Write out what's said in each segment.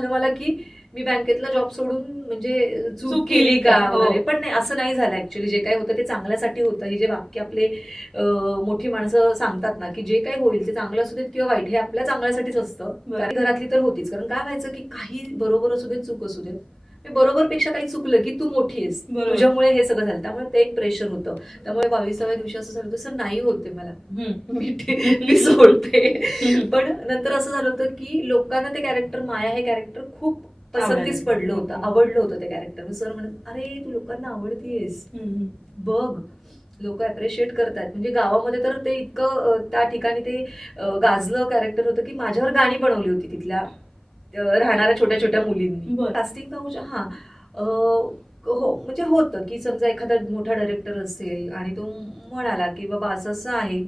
झालं मला की मी बँकेतला जॉब सोडून म्हणजे चूक केली का वगैरे, पण नाही, असं नाही झालं. ऍक्च्युली जे काही होतं ते चांगल्यासाठी होतं. हे जे वाक्य आपले मोठी माणसं सांगतात ना, की जे काही होईल ते चांगलं असू देत किंवा वाईट, हे आपल्या चांगल्यासाठीच असतं. घरातली तर होतीच, कारण काय व्हायचं की काही बरोबर असू देत चूक असू देत, बरोबर पेक्षा काही चुकलं की तू मोठी आहेस, तुझ्यामुळे हे सगळं झालं. त्यामुळे ते एक प्रेशर होतं. त्यामुळे 22व्या दिवशी असं झालं तसं नाही होते मला, मी सोडते. पण नंतर असं झालं होतं की लोकांना ते कॅरेक्टर, माया हे कॅरेक्टर खूप पसंतीस पडलं होतं, आवडलं होतं ते कॅरेक्टर. मी सर म्हणत, अरे तू लोकांना आवडतीयस, बघ लोक अप्रिशिएट करतात. म्हणजे गावामध्ये तर ते इतकं त्या ठिकाणी ते गाजलं कॅरेक्टर होतं की माझ्यावर गाणी बनवली होती तिथल्या राहणाऱ्या छोट्या छोट्या मुलींनी. कास्टिंग काउच्या हो, म्हणजे होतं की समजा एखादा मोठा डायरेक्टर असेल आणि तो म्हणाला की बाबा असं असं आहे,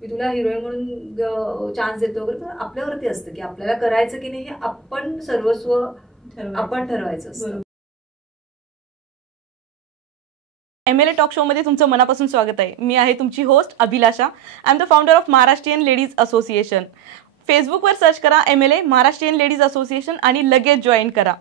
मी तुला हिरोईन म्हणून चान्स देतो वगैरे, तर आपल्यावरती असतं की आपल्याला करायचं की नाही हे आपण सर्वस्व आपण ठरवायचं असतं. MLA टॉक शो मध्ये तुमचं मनापासून स्वागत आहे. मी आहे तुमची host Abhilasha. I am the founder of Maharashtrian ladies association. फेसबुकवर सर्च करा MLA महाराष्ट्रीयन लेडीज असोसिएशन आणि लगेच जॉईन करा.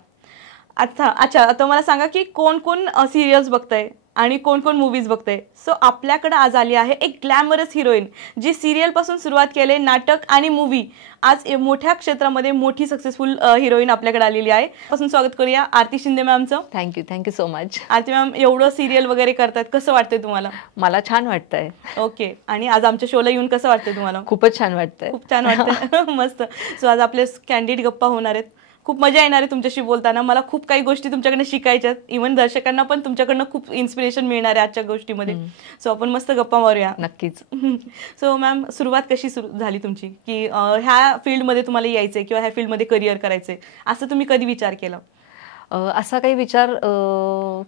अच्छा, आता मला सांगा की कोण कोण सिरियल्स बघताय आणि कोण कोण मूवीज बघताय. सो आपल्याकडे आज आली आहे एक ग्लॅमरस हिरोईन, जी सिरियल पासून सुरुवात केले, नाटक आणि मूवी, आज मोठ्या क्षेत्रामध्ये मोठी सक्सेसफुल हिरोईन आपल्याकडे आलेली आहे. पासून स्वागत करूया आरती शिंदे मॅमचं. Thank you so much. Aarti ma'am, एवढं सिरियल वगैरे करतात, कसं वाटतंय तुम्हाला? मला छान वाटतंय. ओके. आणि आज आमच्या शोला येऊन कसं वाटतंय तुम्हाला? खूपच छान वाटतंय. खूप छान वाटतंय. मस्त. सो आज आपले कॅन्डिडेट गप्पा होणार आहेत. खूप मजा येणार आहे तुमच्याशी बोलताना. मला खूप काही गोष्टी तुमच्याकडनं शिकायच्यात. इव्हन दर्शकांना पण तुमच्याकडनं खूप इन्स्पिरेशन मिळणार आहे आजच्या गोष्टीमध्ये. सो आपण मस्त गप्पा मारूया. नक्कीच. सो मॅम, सुरुवात कशी झाली तुमची की ह्या फील्डमध्ये तुम्हाला यायचंय किंवा ह्या फील्डमध्ये करिअर करायचंय, असं तुम्ही कधी विचार केला? असा काही विचार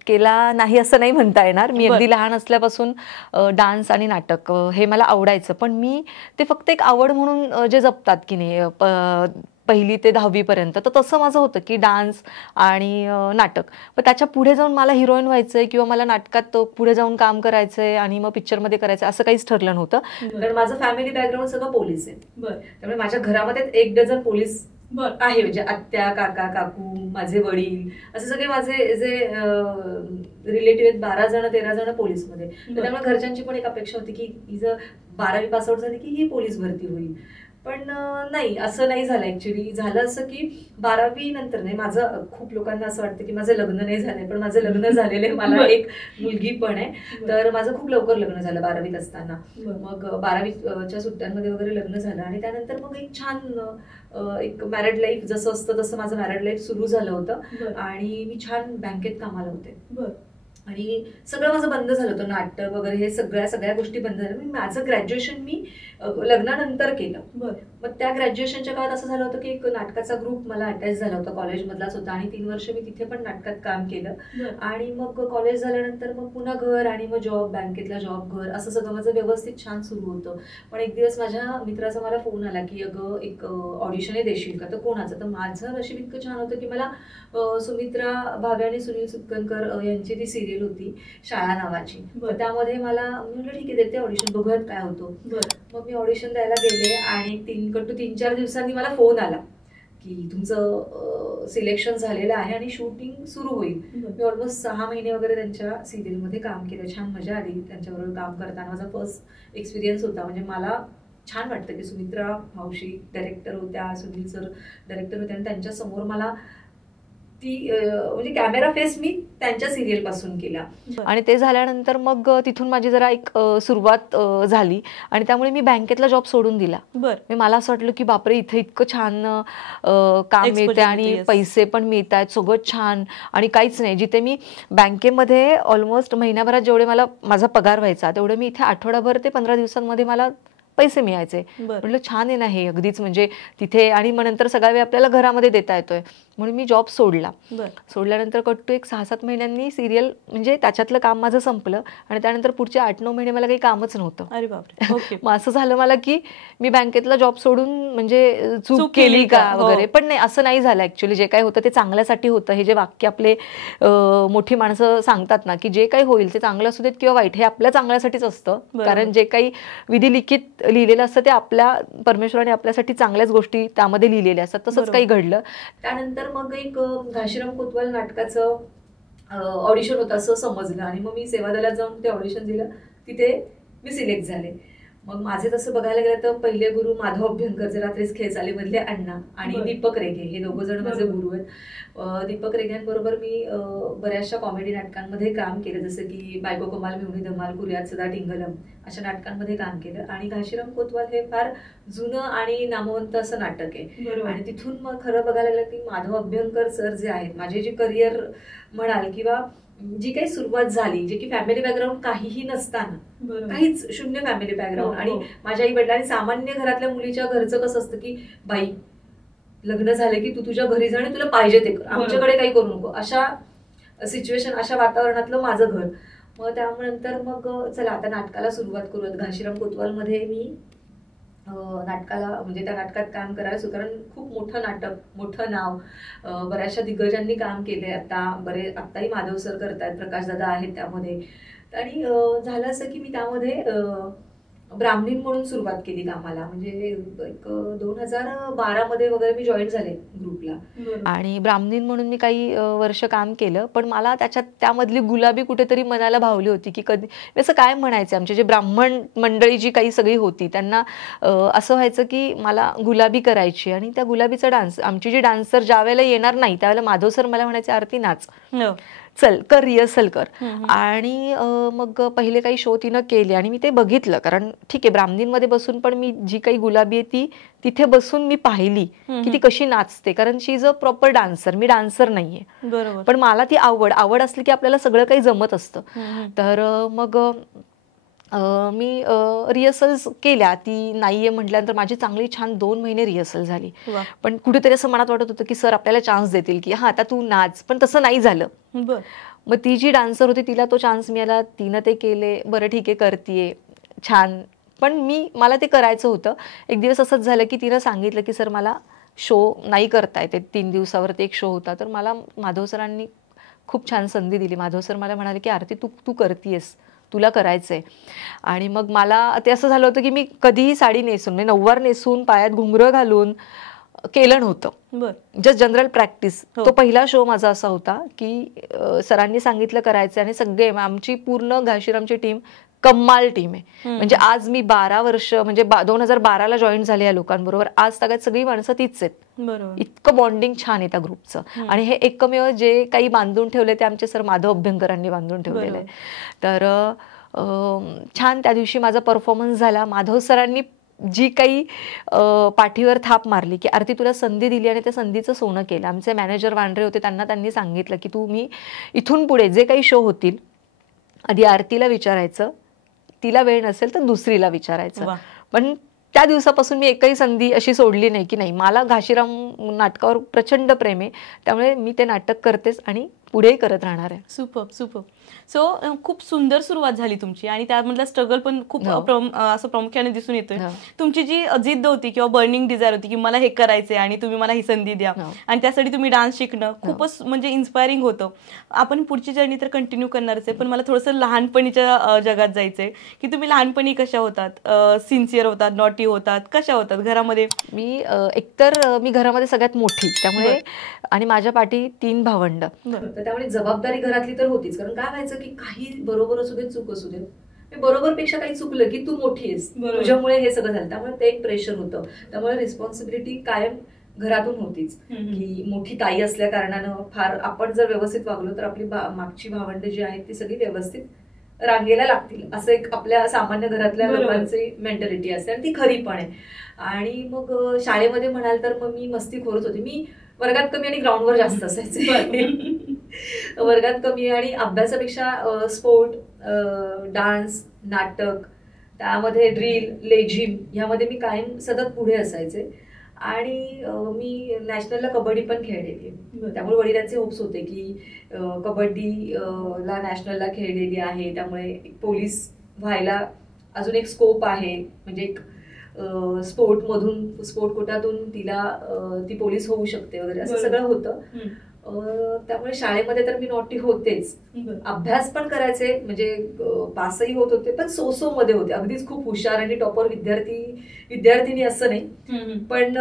केला नाही असं नाही म्हणता येणार. मी अगदी लहान असल्यापासून डान्स आणि नाटक हे मला आवडायचं, पण मी ते फक्त एक आवड म्हणून जे जपतात की नाही 1ली ते 10वी पर्यंत, तर तसं माझं होतं की डान्स आणि नाटक. पण त्याच्या पुढे जाऊन मला हिरोईन व्हायचंय किंवा मला नाटकात पुढे जाऊन काम करायचंय आणि मग पिक्चरमध्ये करायचं, असं काहीच ठरलं नव्हतं. कारण माझं फॅमिली बॅकग्राऊंड सगळं पोलीस आहे. त्यामुळे माझ्या घरामध्ये 1 डझन पोलीस आहे. म्हणजे आत्या, काका, काकू, माझे वडील, असे सगळे माझे जे रिलेटिव्ह आहेत 12 जण 13 जण पोलीसमध्ये. त्यामुळे घरच्यांची पण एक अपेक्षा होती की ही जर 12वी पास आउट झाली की ही पोलीस भरती होईल. पण नाही, असं नाही झालं. ऍक्च्युली झालं असं की 12वी नंतर नाही, माझं खूप लोकांना असं वाटतं की माझं लग्न नाही झालंय, पण माझं लग्न झालेलं आहे. मला एक मुलगी पण आहे. तर माझं खूप लवकर लग्न झालं 12वीत असताना. मग 12वीच्या सुट्ट्यांमध्ये वगैरे लग्न झालं आणि त्यानंतर मग एक छान एक मॅरिड लाईफ जसं असतं तसं माझं मॅरिड लाईफ सुरू झालं होतं आणि मी छान बँकेत कामाला होते. आणि सगळं माझं बंद झालं होतं, नाटक वगैरे हे सगळ्या गोष्टी बंद झाल्या. माझं ग्रॅज्युएशन मी लग्नानंतर केलं. मग त्या ग्रॅज्युएशनच्या काळात असं झालं होतं की एक नाटकाचा ग्रुप मला अटॅच झाला होता, कॉलेजमधलाच होता आणि 3 वर्ष मी तिथे पण नाटकात काम केलं. आणि मग कॉलेज झाल्यानंतर मग पुन्हा घर आणि मग जॉब, बँकेतला जॉब, घर, असं सगळं माझं व्यवस्थित छान सुरू होतं. पण एक दिवस माझ्या मित्राचा मला फोन आला की अगं एक ऑडिशन देशील का? तर कोणाचं? तर माझं नशीब इतकं छान होतं की मला सुमित्रा भावे आणि सुनील सुटकनकर यांची ती सिरियल होती शाळा नावाची. त्यामध्ये मला म्हटलं ठीक आहे, देते ऑडिशन, बघूयात काय होतो. मग मी ऑडिशन द्यायला गेले आणि 3-4 दिवसांनी मला फोन आला की तुमचं सिलेक्शन झालेलं आहे आणि शूटिंग सुरू होईल. मी ऑलमोस्ट 6 महिने वगैरे त्यांच्या सिरियलमध्ये काम केलं. छान मजा आली त्यांच्याबरोबर काम करताना. माझा फर्स्ट एक्सपिरियन्स होता. म्हणजे मला छान वाटतं की सुमित्रा मावशी डायरेक्टर होत्या, सुनील सर डायरेक्टर होते आणि त्यांच्यासमोर मला ती म्हणजे कॅमेरा फेस मी त्यांच्या सिरियल पासून केला. आणि ते झाल्यानंतर मग तिथून माझी जरा एक सुरुवात झाली आणि त्यामुळे मी बँकेतला जॉब सोडून दिला. मला असं वाटलं की बापरे, इथे इतकं छान काम मिळते आणि पैसे पण मिळत आहेत, सगळं छान आणि काहीच नाही. जिथे मी बँकेमध्ये ऑलमोस्ट महिन्याभरात जेवढे मला माझा पगार व्हायचा तेवढे मी इथे आठवडाभर ते 15 दिवसांमध्ये मला पैसे मिळायचे. म्हटलं छान आहे ना हे, अगदीच म्हणजे तिथे. आणि मग नंतर सगळा वेळ आपल्याला घरामध्ये देता येतोय म्हणून मी जॉब सोडला. सोडल्यानंतर कट्टू एक 6-7 महिन्यांनी सिरियल म्हणजे त्याच्यातलं काम माझं संपलं आणि त्यानंतर पुढचे 8-9 महिने मला काही कामच नव्हतं. अरे बापरे. मग असं झालं मला की मी बँकेतला जॉब सोडून म्हणजे चूक केली का वगैरे, पण नाही, असं नाही झालं. ऍक्च्युली जे काही होतं ते चांगल्यासाठी होतं. हे जे वाक्य आपले मोठी माणसं सांगतात ना की जे काही होईल ते चांगलं असू देत किंवा वाईट, हे आपल्या चांगल्यासाठीच असतं. कारण जे काही विधिलिखित लिहिलेलं असतं ते आपल्या परमेश्वराने आपल्यासाठी चांगल्याच गोष्टी त्यामध्ये लिहिलेल्या असतात. तसंच काही घडलं. त्यानंतर मग एक घाशीराम कोतवाल नाटकाचं ऑडिशन होतं असं समजलं आणि मग मी सेवादलात जाऊन ते ऑडिशन दिलं, तिथे मी सिलेक्ट झाले. मग माझे तसं बघायला गेलं तर पहिले गुरु माधव अभ्यंकर, जे रात्रीच खेळ चाले मधले अण्णा, आणि दीपक रेगे, हे दोघं जण माझे गुरु आहेत. दीपक रेग्यांबरोबर मी बऱ्याचशा कॉमेडी नाटकांमध्ये काम केलं, जसं की बायको कमाल मेहुणी धमाल, कुर्यात सदा टिंगलम अशा नाटकांमध्ये काम केलं. आणि घाशीराम कोतवाल हे फार जुनं आणि नामवंत असं नाटक आहे. आणि तिथून मग खरं बघायला गेलं की माधव अभ्यंकर सर जे आहेत, माझे जे करिअर म्हणाल किंवा जी काही सुरुवात झाली, जे की फॅमिली बॅकग्राऊंड काहीही नसताना, काहीच शून्य फॅमिली बॅकग्राऊंड, आणि माझ्या आई वडिलांनी सामान्य घरातल्या मुलीच्या घरचं कसं असतं की बाई लग्न झालं की तू तुझ्या घरी जा आणि तुला पाहिजे ते कर, आमच्याकडे काही करू नको, अशा सिच्युएशन, अशा वातावरणातलं माझं घर. मग त्यानंतर मग चला आता नाटकाला सुरुवात करूयात. घाशीराम कोतवाल मध्ये मी नाटकाला म्हणजे त्या नाटकात काम करायला, कारण खूप मोठं नाटक, मोठं नाव, बऱ्याचशा दिग्गजांनी काम केले. आत्ताही माधव सर करतायत, प्रकाशदादा आहेत त्यामध्ये. आणि झालं असं की मी त्यामध्ये ब्राह्मणीन म्हणून सुरुवात केली कामाला, म्हणजे एक 2012 मध्ये वगैरे मी जॉईन झाले ग्रुपला. आणि ब्राह्मणीन म्हणून मी काही वर्ष काम केलं, पण मला त्यामधली गुलाबी कुठेतरी मनाला भावली होती की कधी असं काय म्हणायचं, आमचे जे ब्राह्मण मंडळी जी काही सगळी होती त्यांना असं व्हायचं की मला गुलाबी करायची, आणि त्या गुलाबीचा डान्स, आमची जी डान्सर ज्या वेळेला येणार नाही त्यावेळेला माधव सर मला म्हणायचे आरती नाच, चल कर, रिहर्सल कर. आणि मग पहिले काही शो तिनं केले आणि मी ते बघितलं, कारण ठीक आहे ब्राह्मणींमध्ये बसून पण मी जी काही गुलाबी आहे ती तिथे बसून मी पाहिली की ती कशी नाचते, कारण she is a proper dancer, मी डान्सर नाहीये, पण मला ती आवड असली की आपल्याला सगळं काही जमत असतं. तर मग मी रिहर्सल्स केल्या, ती नाहीये म्हटल्यानंतर माझी चांगली छान 2 महिने रिहर्सल झाली. पण कुठेतरी असं मनात वाटत होतं की सर आपल्याला चान्स देतील की हा आता तू नाच, पण तसं नाही झालं. मग ती जी डान्सर होती तिला तो चान्स मिळाला, तिनं ते केले, बरं ठीक आहे करतीये छान, पण मला ते करायचं होतं. एक दिवस असंच झालं की तिनं सांगितलं की सर मला शो नाही करता येते, 3 दिवसावरती एक शो होता, तर मला माधव सरांनी खूप छान संधी दिली. माधव सर मला म्हणाले की आरती तू करतीयस, तुला करायचंय. आणि मग मला ते असं झालं होतं की मी कधीही साडी नेसून, म्हणजे नऊवार नेसून पायात घुंगरं घालून केलं नव्हतं, जस्ट जनरल प्रॅक्टिस. तो पहिला शो माझा असा होता की सरांनी सांगितलं करायचं, आणि सगळे आमची पूर्ण घाशीरामची टीम कमाल टीम आहे. म्हणजे आज मी 12 वर्ष, म्हणजे 2012ला जॉईन झाले या लोकांबरोबर, आज सगळ्यात सगळी माणसं तीच आहेत. इतकं बॉन्डिंग छान आहे त्या ग्रुपचं. आणि हे एकमेव जे काही बांधून ठेवले ते आमचे सर माधव अभ्यंकरांनी बांधून ठेवलेलं आहे. तर छान त्या दिवशी माझा परफॉर्मन्स झाला. माधव सरांनी जी काही पाठीवर थाप मारली की आरती तुला संधी दिली आणि त्या संधीचं सोनं केलं. आमचे मॅनेजर वांड्रे होते, त्यांनी सांगितलं की तुम्ही इथून पुढे जे काही शो होतील आधी आरतीला विचारायचं, तिला वेळ नसेल तर दुसरीला विचारायचं. पण त्या दिवसापासून मी एकही संधी अशी सोडली नाही की नाही, मला घाशीराम नाटकावर प्रचंड प्रेम आहे, त्यामुळे मी ते नाटक करतेच आणि पुढेही करत राहणार आहे. सुपर. सो खूप सुंदर सुरुवात झाली तुमची, आणि त्यामधला स्ट्रगल पण खूप असं प्रामुख्याने दिसून येतोय. तुमची जी जिद्द होती किंवा बर्निंग डिझायर होती की मला हे करायचंय आणि तुम्ही मला ही संधी द्या, आणि त्यासाठी तुम्ही डान्स शिकणं खूपच म्हणजे इन्स्पायरिंग होतं. आपण पुढची जर्नी तर कंटिन्यू करणारच आहे, पण मला थोडंसं लहानपणीच्या जगात जायचंय की तुम्ही लहानपणी कशा होतात, सिन्सिअर होतात, नॉटी होतात, कशा होतात घरामध्ये? मी एकतर मी घरामध्ये सगळ्यात मोठी, त्यामुळे आणि माझ्या पाठी 3 भावंड, त्यामुळे जबाबदारी घरातली तर होतीच. कारण काय व्हायचं की काही बरोबर असू देत, चूक असू देत, बरोबर पेक्षा काही चुकलं की तू मोठी आहेस, तुझ्यामुळे हे सगळं झालं. त्यामुळे ते एक प्रेशर होतं. त्यामुळे रिस्पॉन्सिबिलिटी कायम घरातून होतीच की मोठी ताई असल्या कारणानं फार आपण जर व्यवस्थित वागलो तर आपली मागची भावंड जी आहेत ती सगळी व्यवस्थित रांगेला लागतील, असं एक आपल्या सामान्य घरातल्या लोकांची मेंटॅलिटी असते, आणि ती खरी पण आहे. आणि मग शाळेमध्ये म्हणाल तर मग मी मस्तीखोरच होते. मी वर्गात कमी आणि ग्राउंडवर जास्त असायचे. वर्गात कमी आणि अभ्यासापेक्षा स्पोर्ट, डान्स, नाटक, त्यामध्ये ड्रिल, लेझिम ह्यामध्ये मी कायम सतत पुढे असायचे. आणि मी नॅशनलला कबड्डी पण खेळलेली आहे, त्यामुळे वडिलांचे होप्स होते की कबड्डीला नॅशनलला खेळलेली आहे, त्यामुळे पोलीस व्हायला अजून एक स्कोप आहे, म्हणजे एक स्पोर्ट कोटातून ती पोलीस होऊ शकते वगैरे, असं सगळं होतं. त्यामुळे शाळेमध्ये तर मी नॉटी होतेच, अभ्यास पण करायचे, म्हणजे पासही होत होते, पण सोसो मध्ये होते. अगदीच खूप हुशार आणि टॉपर विद्यार्थी विद्यार्थिनी असं नाही, पण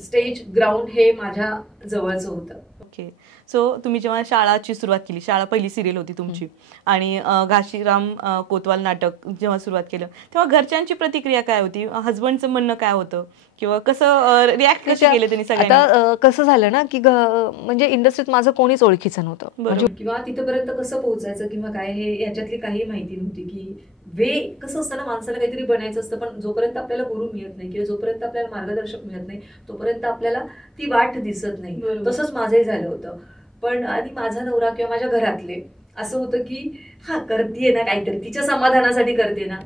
स्टेज ग्राउंड हे माझ्या जवळचं होतं. ओके. सो तुम्ही जेव्हा शाळाची सुरुवात केली, शाळा पहिली सिरियल होती तुमची, आणि घाशीराम कोतवाल नाटक जेव्हा सुरुवात केलं तेव्हा घरच्यांची प्रतिक्रिया काय होती, हजबंडचं म्हणणं काय होतं, किंवा कसं रिॲक्ट कसे केले त्यांनी सगळ्यांनी? आता कसं झालं ना की म्हणजे इंडस्ट्रीत माझं कोणीच ओळखीचं नव्हतं, किंवा तिथपर्यंत कसं पोहोचायचं किंवा काय हे याच्यातली काही माहिती नव्हती. की कसं असतं ना, माणसाला काहीतरी बनायचं असतं, पण जोपर्यंत आपल्याला गुरु मिळत नाही किंवा जोपर्यंत आपल्याला मार्गदर्शक मिळत नाही तोपर्यंत आपल्याला ती वाट दिसत नाही. तसंच माझंही झालं होतं. पण आणि माझा नवरा किंवा माझ्या घरातले असं होतं की हा करतीये ना काहीतरी, तिच्या समाधानासाठी करते ना,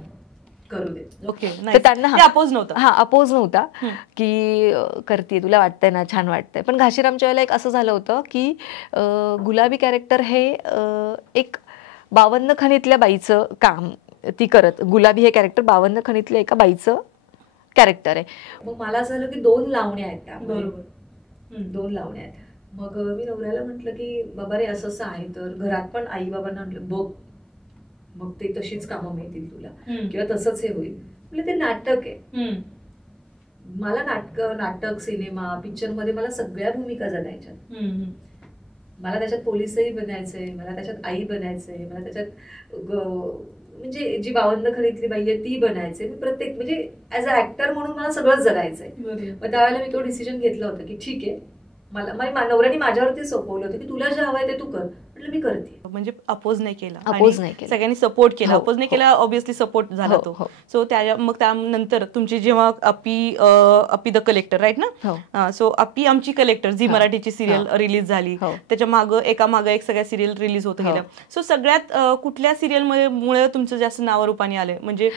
करू दे. ओके. तर त्यांना अपोज नव्हता. अपोज नव्हता की करते, तुला वाटतंय ना, छान वाटतंय. पण घाशीरामच्या वेळेला एक असं झालं होतं की गुलाबी कॅरेक्टर हे एक 52 खणीतल्या बाईचं काम ती करत, गुलाबी हे कॅरेक्टर 52 खणीतल्या एका बाईचं कॅरेक्टर आहे. मग मला असं झालं की 2 लावण्या आहेत त्या. बरोबर, 2 लावण्या आहेत. मग मी नवऱ्याला म्हटलं की बाबा रे असं असं आहे, तर घरात पण आई बाबांना म्हटलं बघ, मग ते तशीच कामं मिळतील तुला किंवा तसंच हे होईल. म्हणजे ते नाटक आहे. मला नाटक, सिनेमा, पिक्चर मध्ये मला सगळ्या भूमिका जगायच्या. मला त्याच्यात पोलीसही बनायचंय, मला त्याच्यात आई बनायचंय, मला त्याच्यात म्हणजे जी 52 खणीतली बाई आहे ती बनायचंय. मी प्रत्येक म्हणजे ऍज अ ऍक्टर म्हणून मला सगळंच जगायचंय. मग त्यावेळेला मी तो डिसिजन घेतला होता की ठीक आहे, मला नवऱ्याने माझ्यावरती सोपवलं होतं की तुला जे हवंय ते तू कर. म्हटलं मी करते. म्हणजे अपोज नाही केला, सगळ्यांनी सपोर्ट केला. अपोज नाही केला, ऑब्व्हियसली सपोर्ट झाला तो. सो मग त्यानंतर तुमची जेव्हा अपी द कलेक्टर, राईट ना, सो अपी आमची कलेक्टर जी मराठीची सिरियल रिलीज झाली, त्याच्या मागं एका एक सगळ्या सिरियल रिलीज होत गेल्या. सो सगळ्यात कुठल्या सिरियल मुळे तुमचं जास्त नावारूपाने आलंय, म्हणजे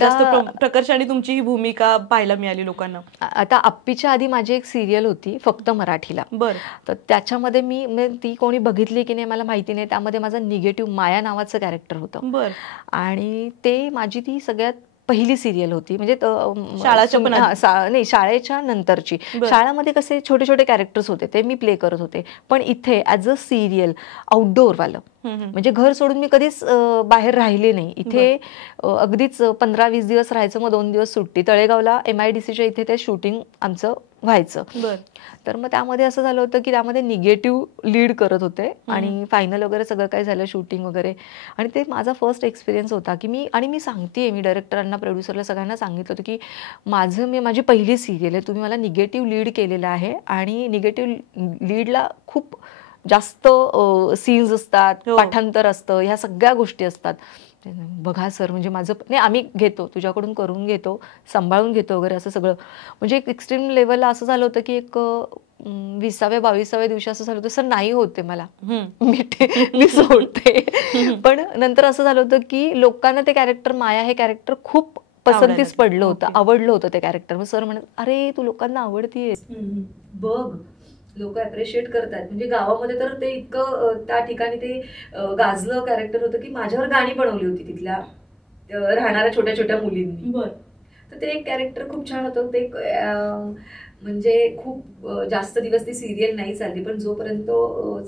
जास्त प्रकर्षाने तुमची ही भूमिका पाहायला मिळाली लोकांना? आता अप्पीच्या आधी माझी एक सिरियल होती फक्त मराठीला. बरं. तर त्याच्यामध्ये मी ती कोणी बघितली की नाही मला माहिती नाही, त्यामध्ये माझं निगेटिव्ह माया नावाचं कॅरेक्टर होतं. बरं. आणि ते माझी ती सगळ्यात पहिली सिरियल होती, म्हणजे शाळेच्या नंतरची. शाळेमध्ये कसे छोटे छोटे कॅरेक्टर्स होते ते मी प्ले करत होते, पण इथे ऍज अ सिरियल आउटडोअर वालं, म्हणजे घर सोडून मी कधीच बाहेर राहिले नाही. इथे अगदीच 15-20 दिवस राहायचं, मग 2 दिवस सुट्टी. तळेगावला MIDCच्या इथे ते शूटिंग आमचं व्हायचं. तर मग त्यामध्ये असं झालं होतं की त्यामध्ये निगेटिव्ह लीड करत होते आणि फायनल वगैरे सगळं काय झालं, शूटिंग वगैरे. आणि ते माझा फर्स्ट एक्सपिरियन्स होता की मी सांगतेय, मी डायरेक्टरांना, प्रोड्युसरला सगळ्यांना सांगितलं होतं की माझी पहिली सिरियल आहे, तुम्ही मला निगेटिव्ह लीड केलेलं आहे आणि निगेटिव्ह लीडला खूप जास्त सीन्स असतात, पाठांतर असतं, ह्या सगळ्या गोष्टी असतात. बघा सर, म्हणजे माझं नाही, आम्ही घेतो, तुझ्याकडून करून घेतो, सांभाळून घेतो वगैरे, असं सगळं. म्हणजे एक एक्स्ट्रीम लेवलला असं झालं होतं की एक 20व्या-22व्या दिवशी असं झालं होतं, सर नाही होते मला, मी सोडते. पण नंतर असं झालं होतं की लोकांना ते कॅरेक्टर, माया हे कॅरेक्टर खूप पसंतीस पडलं होतं, आवडलं होतं ते कॅरेक्टर. मग सर म्हणत, अरे तू लोकांना आवडतीयेस, बघ, लोक अप्रिशिएट करतात. म्हणजे गावामध्ये तर ते इतकं त्या ठिकाणी ते गाजलं कॅरेक्टर होतं की माझ्यावर गाणी बनवली होती तिथल्या राहणाऱ्या छोट्या छोट्या मुलींनी. तर ते एक कॅरेक्टर खूप छान होतं. ते म्हणजे खूप जास्त दिवस ती सिरियल नाही चालली, पण जोपर्यंत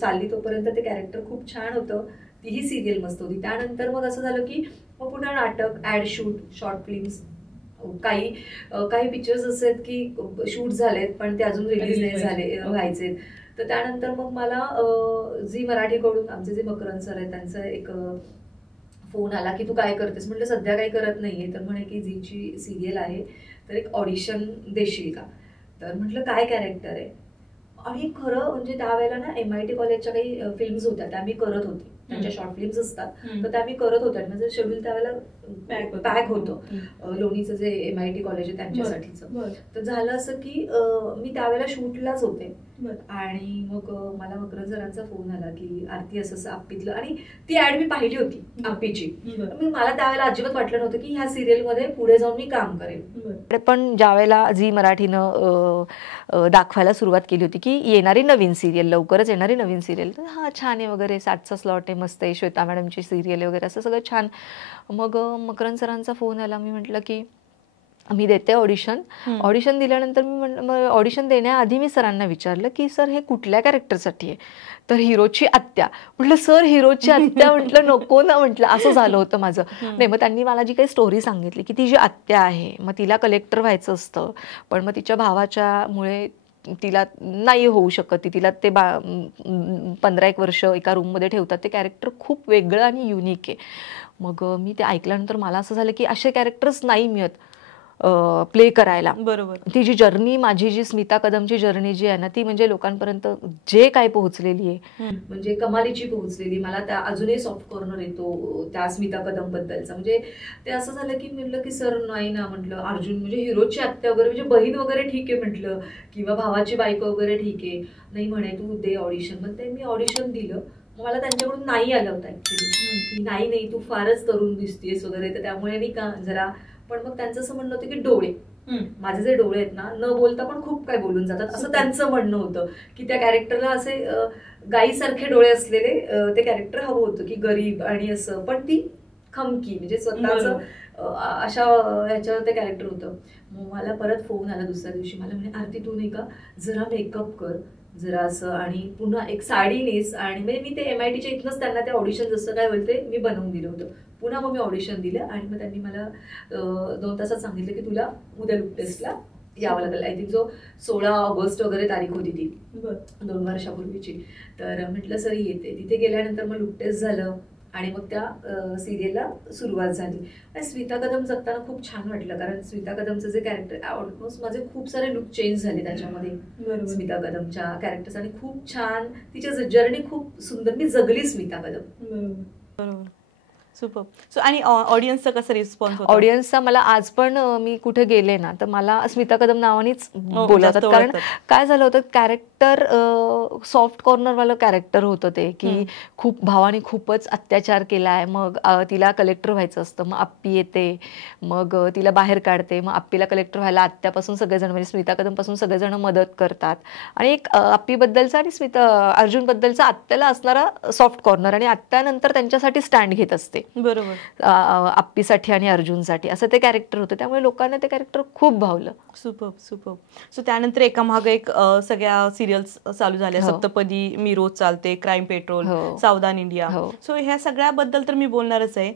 चालली तोपर्यंत ते कॅरेक्टर खूप छान होतं. तीही सिरियल मस्त होती. त्यानंतर मग असं झालं की मग पुन्हा नाटक, ऍड शूट, शॉर्ट फिल्म्स, काही पिक्चर्स असे आहेत की शूट झालेत पण ते अजून रिलीज नाही झाले व्हायचे. तर त्यानंतर मग मला झी मराठीकडून आमचे जे मकरंद सर आहेत त्यांचा एक फोन आला की तू काय करतेस. म्हटलं सध्या काही करत नाहीये. तर म्हणे की झीची सिरियल आहे तर एक ऑडिशन देशील का. तर म्हटलं काय कॅरेक्टर आहे. आणि खरं म्हणजे त्यावेळेला ना MIT कॉलेजच्या काही फिल्म्स होत्या त्या मी करत होते. त्यांच्या शॉर्ट फिल्म्स असतात तर त्या मी करत होत्या. म्हणजे शेड्यूल त्यावेळेला पॅक होतं. लोणीचं जे MIT कॉलेज आहे त्यांच्यासाठीचं. तर झालं असं की मी त्यावेळेला शूटलाच होते आणि मग मला मकरंद सरांचा फोन आला की आरती असं अप्पीतलं, आणि ती ऍड मी पाहिली होती अप्पीची. मला त्यावेळेला अजिबात वाटलं नव्हतं की ह्या सिरियल मध्ये पुढे जाऊन मी काम करेन. पण ज्यावेळेला झी मराठीनं दाखवायला सुरुवात केली होती की येणारी नवीन सिरियल, लवकरच येणारी नवीन सिरियल, तर हा छान आहे वगैरे, 7चा स्लॉट आहे, मस्त आहे, श्वेता मॅडमची सिरियल आहे वगैरे, असं सगळं छान. मग मकरंद सरांचा फोन आला. मी म्हटलं की मी देते ऑडिशन दिल्यानंतर मी ऑडिशन देण्याआधी मी सरांना विचारलं की सर हे कुठल्या कॅरेक्टरसाठी आहे, तर हिरोची आत्या. म्हटलं सर हिरोची आत्या, म्हटलं नको ना, म्हटलं असं झालं होतं माझं. नाही, मग त्यांनी मला जी काही स्टोरी सांगितली की ती जी आत्या आहे मग तिला कलेक्टर व्हायचं असतं, पण मग तिच्या भावाच्यामुळे तिला नाही होऊ शकत, तिला ते 15-1 वर्ष एका रूममध्ये ठेवतात. ते कॅरेक्टर खूप वेगळं आणि युनिक आहे. मग मी ते ऐकल्यानंतर मला असं झालं की असे कॅरेक्टर्स नाही मिळत प्ले करायला. बरोबर. ती जी जर्नी, माझी जी स्मिता कदमची जर्नी जी आहे ना, ती म्हणजे लोकांपर्यंत जे काय पोहोचलेली आहे म्हणजे कमालीची पोहोचलेली. मला त्या अजूनही सॉफ्ट कॉर्नर येतो त्या स्मिता कदम बद्दलचा. म्हणजे ते असं झालं की म्हटलं की सर नाही ना, म्हटलं अर्जुन म्हणजे हिरोची आत्या वगैरे, म्हणजे बहीण वगैरे ठीक आहे म्हटलं, किंवा भावाची बायको वगैरे ठीक आहे. नाही म्हणे तू दे ऑडिशन. मग ते मी ऑडिशन दिलं. मला त्यांच्याकडून नाही आलं होतं ऍक्च्युली, की नाही तू फारच तरुण दिसतेस वगैरे, तर त्यामुळे नाही का जरा. पण मग त्यांचं असं म्हणणं होतं की डोळे, माझे जे डोळे आहेत ना, न बोलता पण खूप काय बोलून जातात, असं त्यांचं म्हणणं होतं. की त्या कॅरेक्टरला असे गाईसारखे डोळे असलेले ते कॅरेक्टर हवं होतं, की गरीब आणि असं, पण ती खमकी म्हणजे स्वतःच अशा ह्याच्यावर ते कॅरेक्टर होतं. मग मला परत फोन आला दुसऱ्या दिवशी. मला म्हणे आरती तू नाही का जरा मेकअप कर जरा असं, आणि पुन्हा एक साडी नेस. आणि म्हणजे मी ते MITच्या इथनंच त्यांना ते ऑडिशन जसं काय होईल ते मी बनवून दिलं होतं. पुन्हा मग मी ऑडिशन दिलं आणि मग त्यांनी मला 2 तासात सांगितलं की तुला उद्या लुक टेस्टला यावं लागेल. आय थिंक जो 16 ऑगस्ट वगैरे तारीख होती ती 2 वर्षापूर्वीची. तर म्हटलं सर येते. तिथे गेल्यानंतर मग लुक टेस्ट झालं आणि मग त्या सिरियलला सुरुवात झाली. आणि स्मिता कदम जगताना खूप छान वाटलं, कारण स्मिता कदमचं जे कॅरेक्टर ऑलमोस्ट माझे खूप सारे लुक चेंज झाले त्याच्यामध्ये स्मिता कदमच्या कॅरेक्टर्स, आणि खूप छान तिच्या जर्नी खूप सुंदर मी जगली स्मिता कदम. बरोबर. सुपर. सो आणि ऑडियन्सचा कसा रिस्पॉन्स होता? ऑडियन्सचा मला आज पण मी कुठे गेले ना तर मला स्मिता कदम नावानेच बोलवतात. कारण काय झालं होतं, कॅरेक्टर सॉफ्ट कॉर्नरवालं कॅरेक्टर होतं ते, की खूप भावाने खूपच अत्याचार केलाय, मग तिला कलेक्टर व्हायचं असतं, मग आप्पी येते, मग तिला बाहेर काढते, मग आप्पीला कलेक्टर व्हायला आत्यापासून सगळेजण म्हणजे स्मिता कदम पासून सगळेजण मदत करतात. आणि एक आप्पीबद्दलचा आणि अर्जुनबद्दलचा आत्याला असणारा सॉफ्ट कॉर्नर, आणि आत्यानंतर त्यांच्यासाठी स्टँड घेत असते. बरोबर. आप्पीसाठी आणि अर्जुनसाठी असं ते कॅरेक्टर होतं, त्यामुळे लोकांना ते कॅरेक्टर खूप भावलं. सुपर. सो त्यानंतर एका मागे एक सगळ्या सिरियल्स चालू झाल्या. सप्तपदी, मी रोज चालते, क्राईम पेट्रोल, सावधान इंडिया. सो ह्या सगळ्याबद्दल तर मी बोलणारच आहे.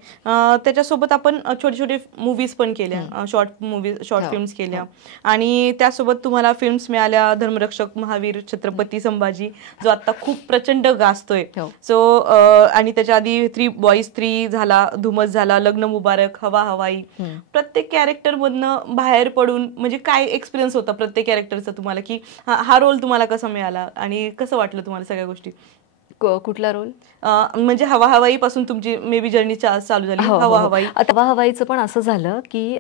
त्याच्यासोबत आपण छोटे छोटे मूवीज पण केल्या, शॉर्ट फिल्म्स केल्या, आणि त्यासोबत तुम्हाला फिल्म्स मिळाल्या धर्मरक्षक, महावीर, छत्रपती संभाजी, जो आता खूप प्रचंड गाजतोय. सो आणि त्याच्या आधी 3 बॉईज 3 झाला, धुमस झाला, लग्न मुबारक, हवा हवाई. प्रत्येक कॅरेक्टर मधनं बाहेर पडून म्हणजे काय एक्सपिरियन्स होता प्रत्येक कॅरेक्टरचा तुम्हाला, की हा रोल तुम्हाला कसा मिळाला आणि कसं वाटलं तुम्हाला सगळ्या गोष्टी? कुठला रोल? म्हणजे हवा हवाई पासून तुमची मे बी जर्नी चालू झाली. हवा हवाई. हवा हवाईचं पण असं झालं की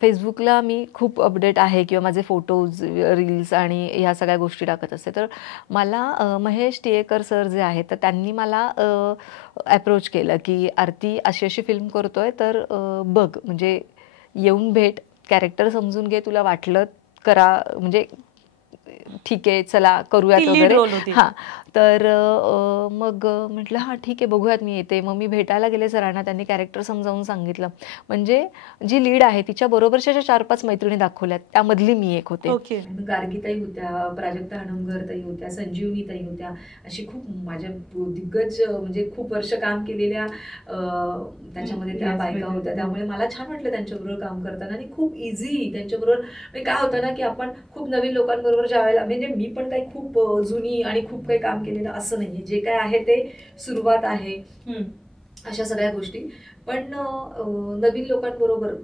फेसबुकला मी खूप अपडेट आहे किंवा माझे फोटोज, रील्स आणि ह्या सगळ्या गोष्टी टाकत असते. तर मला महेश टिळेकर सर जे आहेत तर त्यांनी मला अप्रोच केलं की आरती अशी अशी फिल्म करतोय, तर बघ, म्हणजे येऊन भेट, कॅरेक्टर समजून घे, तुला वाटलं करा, म्हणजे ठीक आहे चला करूयात वगैरे. हां, तर मग म्हटलं हां ठीक आहे बघूयात, मी येते. मग मी भेटायला गेले सरांना, त्यांनी कॅरेक्टर समजावून सांगितलं. म्हणजे जी लीड आहे तिच्या बरोबरच्या ज्या 4-5 मैत्रिणी दाखवल्यात त्यामधली मी एक होते. गार्गीताई होत्या, प्राजक्ता हणमकर ताई होत्या, संजीवनी ताई होत्या, अशी खूप माझ्या दिग्गज म्हणजे खूप वर्ष काम केलेल्या त्याच्यामध्ये त्या बायका होत्या. त्यामुळे मला छान वाटलं त्यांच्याबरोबर काम करताना, आणि खूप इझी त्यांच्याबरोबर. काय होतं ना की आपण खूप नवीन लोकांबरोबर ज्या वेळेला, म्हणजे मी पण काही खूप जुनी आणि खूप काही काम केलेलं असं नाहीये, जे काय आहे ते सुरुवात आहे, अशा सगळ्या गोष्टी. पण नवीन लोकांबरोबर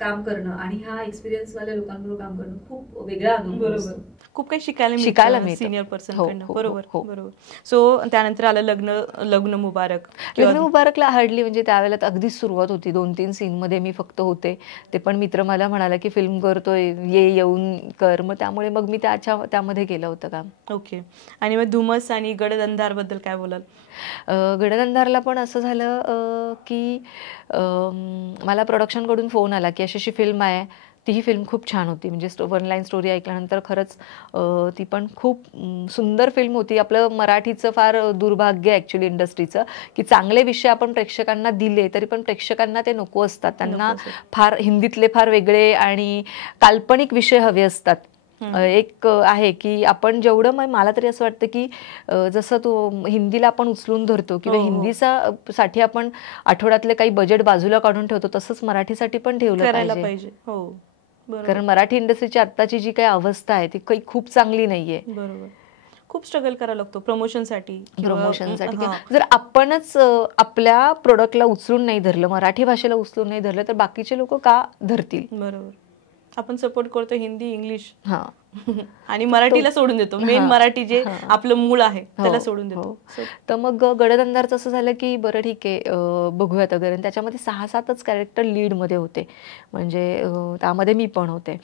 काम करणं आणि ह्या एक्सपिरियन्स वाल्या लोकांबरोबर काम करणं खूप वेगळा अनुभव असतो. खूप काही शिकायला मिळतं सिनियर पर्सन कडनं. बरोबर. सो त्यानंतर आलं लग्न मुबारक. लग्न मुबारकला हार्डली, म्हणजे त्यावेळेला अगदीच सुरुवात होती, 2-3 सीन मध्ये मी फक्त होते. ते पण मित्र मला म्हणाला की फिल्म करतोय, येऊन कर. मग त्यामुळे मग मी त्यामध्ये केलं होतं काम. ओके. आणि मग धुमस आणि गडद बद्दल काय बोलाल? गडद पण असं झालं की मला प्रोडक्शनकडून फोन आला की अशी अशी फिल्म आहे, तीही फिल्म खूप छान होती. म्हणजे वन लाईन स्टोरी ऐकल्यानंतर खरंच ती पण खूप सुंदर फिल्म होती. आपलं मराठीचं फार दुर्भाग्य ॲक्च्युली इंडस्ट्रीचं, की चांगले विषय आपण प्रेक्षकांना दिले तरी पण प्रेक्षकांना ते नको असतात. त्यांना फार हिंदीतले फार वेगळे आणि काल्पनिक विषय हवे असतात. एक आहे की आपण जेवढं, मला तरी असं वाटतं की जसं तो हिंदीला आपण उचलून धरतो किंवा हिंदीसाठी आपण आठवड्यातले काही बजेट बाजूला काढून ठेवतो, तसंच मराठीसाठी पण ठेवलं पाहिजे. कारण मराठी इंडस्ट्रीची आत्ताची जी काही अवस्था आहे ती काही खूप चांगली नाहीये. बरोबर. खूप स्ट्रगल करावं लागतो प्रमोशनसाठी. जर आपणच आपल्या प्रोडक्टला उचलून नाही धरलं, मराठी भाषेला उचलून नाही धरलं, तर बाकीचे लोक का धरतील? बरोबर. आपण सपोर्ट करतो हिंदी, इंग्लिश आणि मराठीला सोडून देतो. मेन मराठी जे आपलं मूळ आहे त्याला सोडून देतो. तर मग गडदंदारचं असं झालं की बरं ठीक आहे बघूयात वगैरे. त्याच्यामध्ये 6-7च कॅरेक्टर लीड मध्ये होते, म्हणजे त्यामध्ये मी पण होते.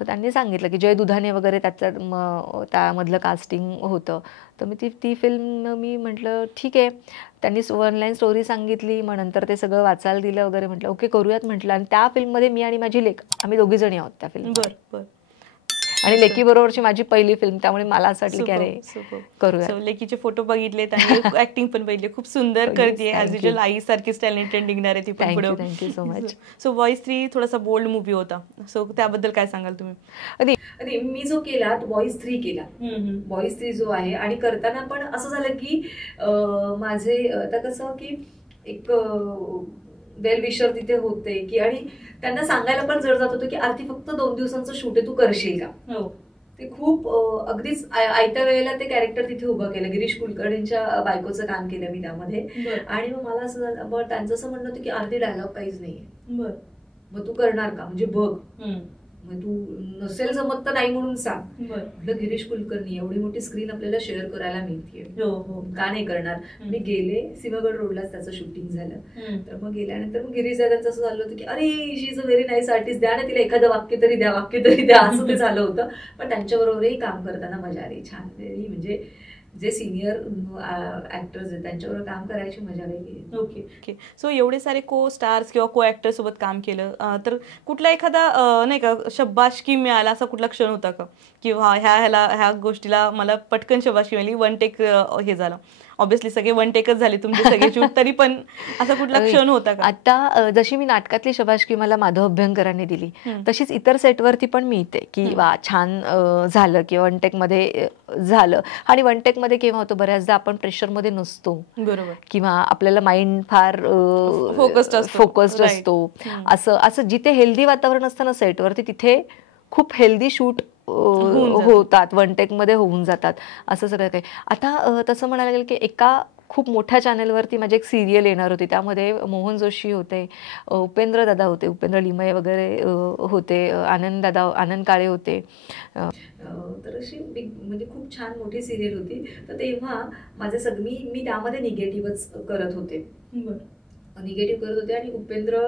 तर त्यांनी सांगितलं की जय दुधाने वगैरे त्यामधलं कास्टिंग होतं. तर मी ती फिल्म मी म्हटलं ठीक आहे. त्यांनी वन लाईन स्टोरी सांगितली, मग नंतर ते सगळं वाचायला दिलं वगैरे. म्हटलं ओके करूयात म्हटलं. आणि त्या फिल्ममध्ये मी आणि माझी लेक आम्ही दोघी जणी आहोत त्या फिल्म. आणि लेकी बरोबरची माझी पहिली फिल्म, त्यामुळे मला असं वाटलं की अरे करूया. लेकीचे फोटो बघितले आणि ऍक्टिंग पण बघितली, खूप सुंदर करते ॲज युजल. आई सारखीच टॅलेंटेड निघणार आहे ती पण पुढे. Thank you so much. So voice 3 थोडासा बोल्ड मूवी होता, सो त्याबद्दल काय सांगाल तुम्ही? मी जो केला तो वॉइस 3 केला. वॉइस 3 जो आहे, आणि करताना पण असं झालं की माझे आता कसं की एक वेल विशर तिथे होते की, आणि त्यांना सांगायला पण जड जात होतं की आरती फक्त 2 दिवसांचं शूट आहे, तू करशील का? ते खूप अगदीच आयत्या वेळेला ते कॅरेक्टर तिथे उभं केलं. गिरीश कुलकर्णींच्या बायकोचं काम केलं मी त्यामध्ये. आणि मग मला असं झालं, मग त्यांचं असं म्हणणं होतं की आरती डायलॉग काहीच नाहीये, मग तू करणार का, म्हणजे बघ, मग तू नसेल जमत तर नाही म्हणून सांग. म्हटलं गिरीश कुलकर्णी एवढी मोठी स्क्रीन आपल्याला शेअर करायला मिळतेय, का नाही करणार. मी गेले, सिंहगड रोडलाच त्याचं शूटिंग झालं. तर मग गेल्यानंतर मग गिरीश दादांचं असं झालं होतं की अरे she is a very nice artist, द्या ना तिला एखादं वाक्य तरी द्या असं ते झालं होतं. पण त्यांच्याबरोबरही काम करताना मजा आली, छान. म्हणजे जे सिनियर ऍक्टर्स आहेत त्यांच्यावर काम करायची मजा वेगळी. ओके. सो एवढे सारे को स्टार्स किंवा को ऍक्टर सोबत काम केलं, तर कुठला एखादा नाही का शब्बाशकी मिळाला असा कुठला क्षण होता का, किंवा ह्या गोष्टीला मला पटकन शब्बाशकी मिळाली, वन टेक हे झालं? ऑब्व्हियसली सगळे वन टेकच झाले तुमचे सगळे शूट, तरी पण असा कुठला क्षण होता का? आता जशी मी नाटकातली शबाशकी मला माधव अभ्यंकरांनी दिली, तशीच इतर सेटवरती पण मी येते की वा छान झालं किंवा वन टेक मध्ये झालं. आणि वन टेक मध्ये केव्हा होतं, बऱ्याचदा आपण प्रेशर मध्ये नसतो, बरोबर, किंवा आपल्याला माइंड फार फोकस्ड असतो. असं जिथे हेल्दी वातावरण असतं ना सेटवरती, तिथे खूप हेल्दी शूट होतात, वन टेक मध्ये होऊन जातात. असं सगळं काही. आता तसं म्हणायला गेलं की एका खूप मोठ्या चॅनलवरती माझी एक सिरियल येणार होती, त्यामध्ये मोहन जोशी होते, उपेंद्र दादा होते, उपेंद्र लिमये वगैरे होते, आनंद काळे होते. तर अशी म्हणजे खूप छान मोठी सिरियल होती. तर तेव्हा माझं मी त्यामध्ये निगेटिव्हच करत होते, आणि उपेंद्र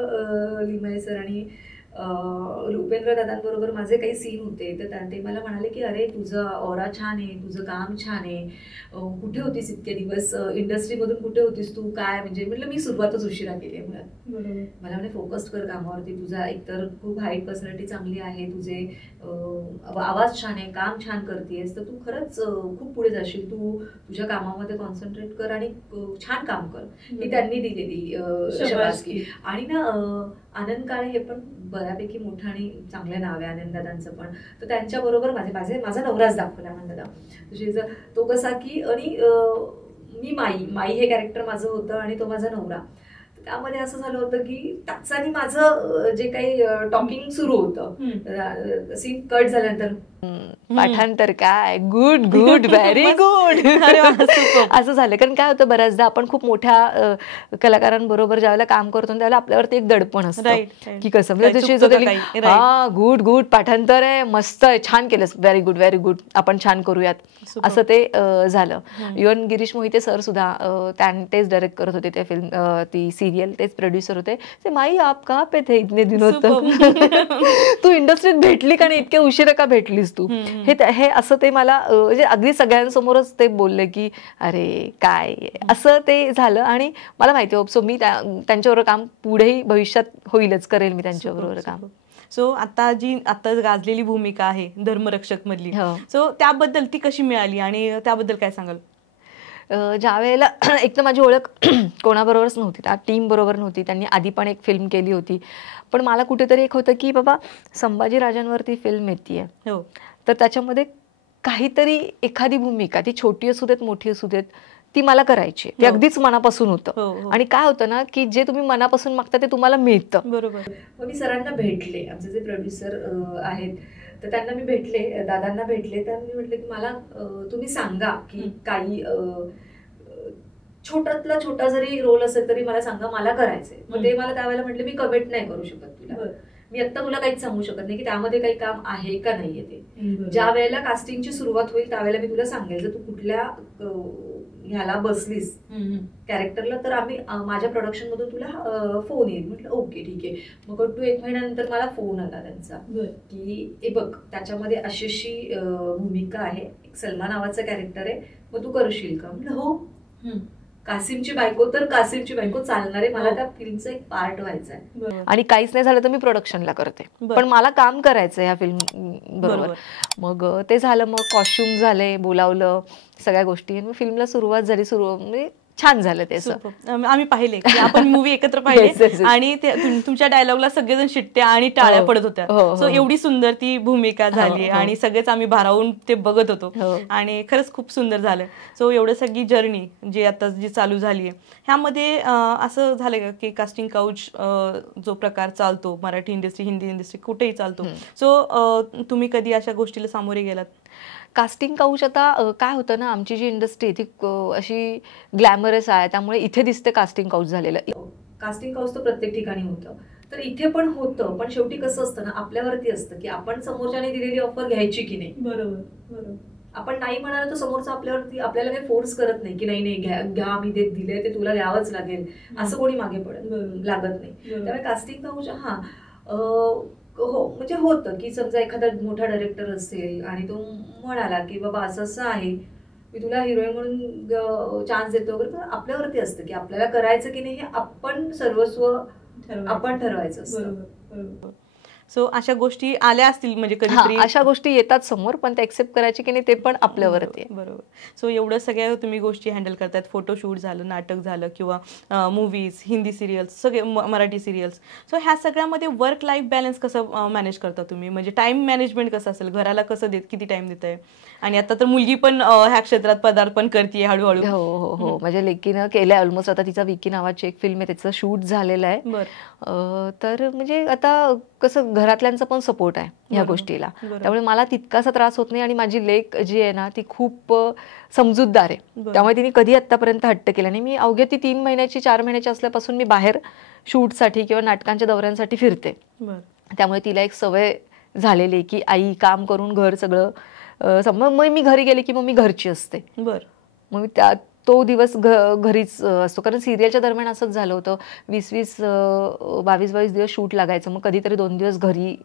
लिमये सर आणि उपेंद्र दादांबरोबर माझे काही सीन होते. तर ते मला म्हणाले की अरे तुझं ऑरा छान आहे, तुझं काम छान आहे, कुठे होतीस इतके दिवस, इंडस्ट्रीमधून कुठे होतीस तू, काय? म्हणजे म्हटलं मी सुरुवातच उशिरा केली आहे मुळात. मला म्हणजे फोकस कर कामावरती, तुझा एकतर खूप हाईट पर्सनॅलिटी चांगली आहे, तुझे आवाज छान आहे, काम छान करतेस, तर तू खरंच खूप पुढे जाशील, तू तुझ्या कामामध्ये कॉन्सन्ट्रेट कर आणि छान काम कर. ही त्यांनी दिलेली शबासकी. आणि ना आनंद काळे हे पण बऱ्यापैकी मोठं आणि चांगलं नाव आहे आनंद दादांचं पण. तर त्यांच्याबरोबर माझा नवराच दाखवला आनंद दादा. तो कसा की, आणि मी माई हे कॅरेक्टर माझं होतं आणि तो माझा नवरा. त्यामध्ये असं झालं होतं की त्याचं आणि माझं जे काही टॉकिंग सुरू होतं, सीन कट झाल्यानंतर पाठांतर काय गुड व्हेरी गुड असं झालं. कारण काय होतं, बऱ्याचदा आपण खूप मोठ्या कलाकारांबरोबर ज्यावेळेला काम करतो त्यावेळेला आपल्यावरती एक दडपण असतं की कसं गुड पाठांतर आहे, मस्त आहे, छान केलंस, व्हेरी गुड, आपण छान करूयात, असं ते झालं. इव्हन गिरीश मोहिते सर सुद्धा तेच डायरेक्ट करत होते त्या फिल्म, ती सिरियल, तेच प्रोड्युसर होते. ते माई आप कहाँ पे थे इतने दिनों तक, तू इंडस्ट्रीत भेटली का नाही, इतक्या उशिरा का भेटलीस तू, हे असं ते मला म्हणजे अगदी सगळ्यांसमोरच ते बोलले की अरे काय असं ते झालं. आणि मला माहिती सो मी त्यांच्याबरोबर काम पुढेही भविष्यात होईलच, करेल मी त्यांच्याबरोबर काम. सो आता गाजलेली भूमिका आहे धर्मरक्षक मधली, सो त्याबद्दल ती कशी मिळाली आणि त्याबद्दल काय सांगाल? ज्या वेळेला एक तर माझी ओळख कोणाबरोबरच नव्हती, त्या टीम बरोबर नव्हती. त्यांनी आधी पण एक फिल्म केली होती, पण मला कुठेतरी एक होतं की बाबा संभाजीराजांवरती फिल्म येते, तर त्याच्यामध्ये काहीतरी एखादी भूमिका, ती छोटी असू देत मोठी असू देत, ती मला करायची. ते अगदीच मनापासून होतं. आणि काय होतं ना की जे तुम्ही मनापासून मागता ते तुम्हाला मिळतं. बरोबर. मी सरांना भेटले, आमचे जे प्रोड्युसर आहेत तर त्यांना मी भेटले, दादांना भेटले, तर मी म्हटलं की मला तुम्ही सांगा की काही छोटातला छोटा जरी रोल असेल तरी मला सांगा, मला करायचंय. मग ते मला त्यावेळेला म्हटले मी कमेंट नाही करू शकत तुला, मी आता तुला काहीच सांगू शकत नाही की त्यामध्ये काही काम आहे का नाहीये. ते ज्या वेळेला कास्टिंगची सुरुवात होईल त्यावेळेला मी तुला सांगेल. जर तू कुठल्या ह्याला बसलीस कॅरेक्टरला तर आम्ही माझ्या प्रोडक्शन मधून तुला फोन येईल. म्हटलं ओके ठीक आहे. मग 1 महिन्यानंतर मला फोन आला त्यांचा की बघ त्याच्यामध्ये अशी भूमिका आहे, एक सलमा नावाचं कॅरेक्टर आहे, मग तू करशील का? म्हटलं हो. कासिमची बायको तर कासिमची बायको चालणार आहे, मला त्या फिल्मचा एक पार्ट व्हायचा आहे. आणि काहीच नाही झालं तर मी प्रोडक्शनला करते, पण मला काम करायचं ह्या फिल्म बरोबर. मग ते झालं, मग कॉस्ट्युम झाले, बोलावलं, सगळ्या गोष्टी, फिल्मला सुरुवात झाली. म्हणजे छान झालं ते. आम्ही पाहिले की आपण मूवी एकत्र पाहिले आणि तुमच्या डायलॉगला सगळेजण शिट्ट्या आणि टाळ्या पडत होत्या. सो एवढी सुंदर ती भूमिका झाली आणि सगळेच आम्ही भारावून ते बघत होतो आणि खरंच खूप सुंदर झालं. सो एवढं सगळी जर्नी जी आता जी चालू झाली आहे ह्यामध्ये असं झालं का की कास्टिंग काउच जो प्रकार चालतो मराठी इंडस्ट्री, हिंदी इंडस्ट्री, कुठेही चालतो, सो तुम्ही कधी अशा गोष्टीला सामोरे गेलात? कास्टिंग काउच आता काय होतं ना, आमची जी इंडस्ट्री ती अशी ग्लॅमरस आहे, त्यामुळे इथे दिसते कास्टिंग काउच झालेलं. कास्टिंग काउच तर प्रत्येक ठिकाणी होतं, तर इथे पण होतं, पण शेवटी कसं असतं ना, आपल्यावरती असतं की आपण समोरच्याने दिलेली ऑफर घ्यायची की नाही. बरोबर. आपण नाही म्हणाल तर समोरचा आपल्यावरती आपल्याला काही फोर्स करत नाही की नाही घ्या, मी दिले ते तुला द्यावंच लागेल, असं कोणी मागे लागत नाही. त्यामुळे कास्टिंग काउच हो म्हणजे होतं की समजा एखादा मोठा डायरेक्टर असेल आणि तो म्हणाला की बाबा असं असं आहे, मी तुला हिरोईन म्हणून चान्स देतो वगैरे, तर आपल्यावरती असतं की आपल्याला करायचं की नाही हे आपण सर्वस्व आपण ठरवायचं असतं. सो अशा गोष्टी आल्या असतील म्हणजे कधीतरी, अशा गोष्टी येतात समोर, पण ते एक्सेप्ट करायची की नाही ते पण आपल्यावरती आहे. बरोबर. सो एवढं सगळ्या तुम्ही गोष्टी हँडल करतात, फोटोशूट झालं, नाटक झालं किंवा मूवीज, हिंदी सिरियल्स, सगळे मराठी सिरियल्स, सो ह्या सगळ्यामध्ये वर्क लाईफ बॅलन्स कसं मॅनेज करता तुम्ही? म्हणजे टाइम मॅनेजमेंट कसं असेल, घराला कसं किती टाइम देत आहे? आणि आता तर मुलगी पण ह्या क्षेत्रात पदार्पण करते हळूहळू. हो, म्हणजे लेकीनं केलंय ऑलमोस्ट. आता तिचा विकी नावाची एक फिल्म आहे, त्याचं शूट झालेलं आहे. तर म्हणजे आता कसं घरातल्यांचा पण सपोर्ट आहे ह्या गोष्टीला, त्यामुळे मला तितकासा त्रास होत नाही. आणि माझी लेक जी आहे ना ती खूप समजूतदार आहे, त्यामुळे तिने कधी आतापर्यंत हट्ट केला नाही. मी अवघ्या ती 3 महिन्याची 4 महिन्याची असल्यापासून मी बाहेर शूटसाठी किंवा नाटकांच्या दौऱ्यांसाठी फिरते. त्यामुळे तिला एक सवय झालेली की आई काम करून घर सगळं, मग मी घरी गेले की मग मी घरची असते. मग मी तो दिवस घरीच असतो, कारण सिरियलच्या दरम्यान असंच झालं होतं. 22 दिवस शूट लागायचं, मग कधीतरी 2 दिवस घरी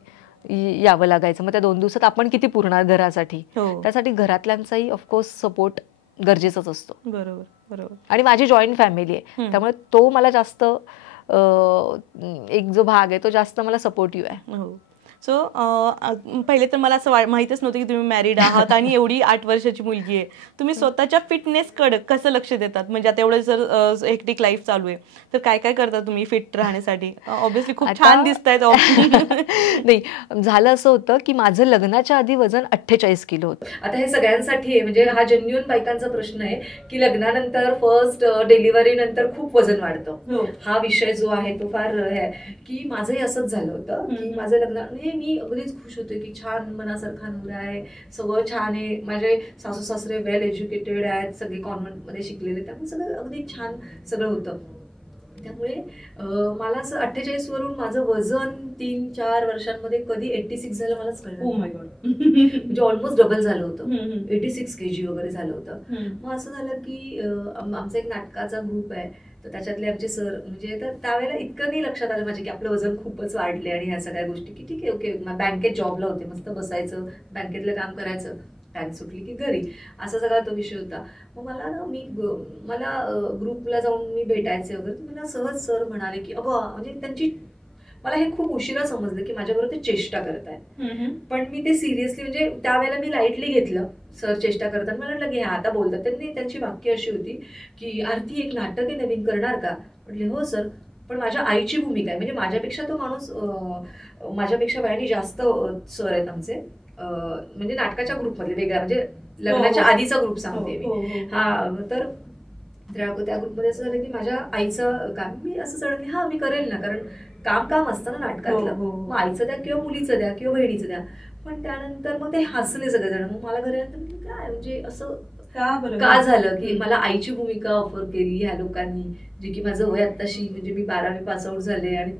यावं लागायचं. मग त्या 2 दिवसात आपण किती पुरणार घरासाठी, त्यासाठी घरातल्यांचाही ऑफकोर्स सपोर्ट गरजेचाच असतो. बरोबर. आणि माझी जॉईंट फॅमिली आहे, त्यामुळे तो मला जास्त एक जो भाग आहे तो जास्त मला सपोर्टिव्ह आहे. सो पहिले तर मला असं माहितच नव्हतं की तुम्ही मॅरिड आहात आणि एवढी 8 वर्षाची मुलगी आहे. तुम्ही स्वतःच्या फिटनेसकडे कसं लक्ष देतात? म्हणजे आता एवढं जर हेक्टिक लाईफ चालू आहे तर काय काय करता तुम्ही फिट राहण्यासाठी? ऑब्व्हियसली खूप छान दिसतायत. नाही, झालं असं होतं की माझं लग्नाच्या आधी वजन 48 किलो होतं. आता हे सगळ्यांसाठी आहे, म्हणजे हा जेन्युइन बायकांचा प्रश्न आहे की लग्नानंतर फर्स्ट डिलिव्हरी नंतर खूप वजन वाढतं. हा विषय जो आहे तो फार आहे की माझंही असंच झालं होतं की माझं लग्न, मी अगदीच खुश होते की छान मनासारखा नवरा आहे, सगळं छान आहे, माझे सासू सासरे वेल एज्युकेटेड आहेत, सगळे कॉन्व्हेंटमध्ये शिकलेले, त्यामुळे सगळं अगदी छान सगळं होतं. त्यामुळे मला असं 48 वरून माझं वजन 3-4 वर्षांमध्ये कधी 86 झालं मलाच कळलं. Oh my God. म्हणजे ऑलमोस्ट डबल झालं होतं, 86 kg वगैरे झालं होतं. मग असं झालं की आमचा एक नाटकाचा ग्रुप आहे, तर त्याच्यातले आमचे सर म्हणजे तर त्यावेळेला इतकं नाही लक्षात आलं माझे की आपलं वजन खूपच वाढले आणि ह्या सगळ्या गोष्टी की ठीक आहे ओके. बँकेत जॉबला होते, मस्त बसायचं, बँकेतलं काम करायचं, बँक सुटली की घरी, असा सगळा तो विषय होता. मग मला ग्रुपला जाऊन मी भेटायचे वगैरे, मला सहज सर म्हणाले की अगं, म्हणजे त्यांची मला हे खूप उशिरा समजलं की माझ्याबरोबर ते चेष्टा करताय. पण मी ते सिरियसली म्हणजे त्यावेळेला मी लाईटली घेतलं. सर चेष्टा करतात, मला वाटलं की आता बोलतात. त्यांनी त्यांची वाक्य अशी होती की आरती एक नाटक आहे नवीन, करणार का? म्हटले हो सर, पण माझ्या आईची भूमिका आहे. म्हणजे माझ्यापेक्षा तो माणूस माझ्यापेक्षा वयाने जास्त सर आहेत आमचे, म्हणजे नाटकाच्या ग्रुपमधले वेगळ्या, म्हणजे लग्नाच्या आधीचा ग्रुप सांगते मी. हा, तर त्या ग्रुपमध्ये असं झालं की माझ्या आईचं काम मी असं सडनली हा मी करेल ना, कारण काम असतं ना नाटकातलं, मग आईचं द्या किंवा मुलीचं द्या किंवा बहिणीचं द्या. पण त्यानंतर मग ते हसले सगळेजण. मग मला घरी आल्यानंतर काय म्हणजे असं का झालं की मला आईची भूमिका ऑफर केली ह्या लोकांनी, जे की माझं वय आत्ताशी, म्हणजे मी 12वी पासआउट झाले आणि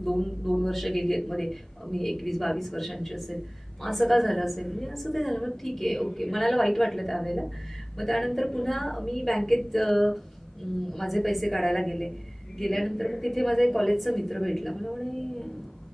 2 वर्ष गेली आहेत मध्ये, मी 21-22 वर्षांची असेल. मग असं का झालं असेल, म्हणजे असं ते झालं. मग ठीक आहे, ओके, मनाला वाईट वाटलं त्यावेळेला. मग त्यानंतर पुन्हा मी बँकेत माझे पैसे काढायला गेल्यानंतर मग तिथे माझा एक कॉलेजचा मित्र भेटला. मला म्हणे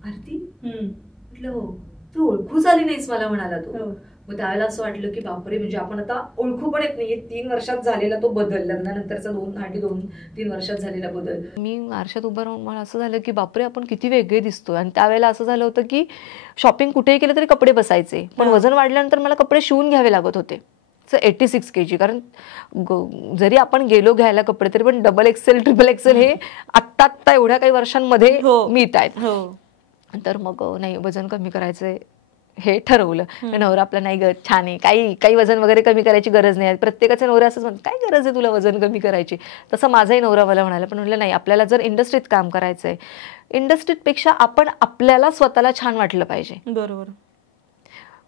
आरती, म्हटलं हो. तू ओळखूच आली नाहीस मला, म्हणाला तो. मग त्यावेळेला असं वाटलं की बापरे, म्हणजे आपण आता ओळखू पण येत नाहीये. 3 वर्षात झालेला तो बदल, लग्नानंतरचा 2-3 वर्षात झालेला बदल. मी आरशात उभं राहून मला असं झालं की बापरे, आपण किती वेगळे दिसतोय. आणि त्यावेळेला असं झालं होतं की शॉपिंग कुठेही केलं तरी कपडे बसायचे, पण वजन वाढल्यानंतर मला कपडे शिवून घ्यावे लागत होते. 86 kg, कारण जरी आपण गेलो घ्यायला कपडे तरी पण XXL, XXL हे आत्ता एवढ्या काही वर्षांमध्ये मिळत आहेत. तर मग नाही, वजन कमी करायचंय हे ठरवलं. नवरा आपला नाही ग छान आहे, काही वजन वगैरे कमी करायची गरज नाही. प्रत्येकाचे नवरे असंच म्हणतात, काय गरज आहे तुला वजन कमी करायची. तसं माझाही नवरा मला म्हणाला, पण म्हटलं नाही, आपल्याला जर इंडस्ट्रीत काम करायचंय, इंडस्ट्रीत पेक्षा आपण आपल्याला स्वतःला छान वाटलं पाहिजे. बरोबर.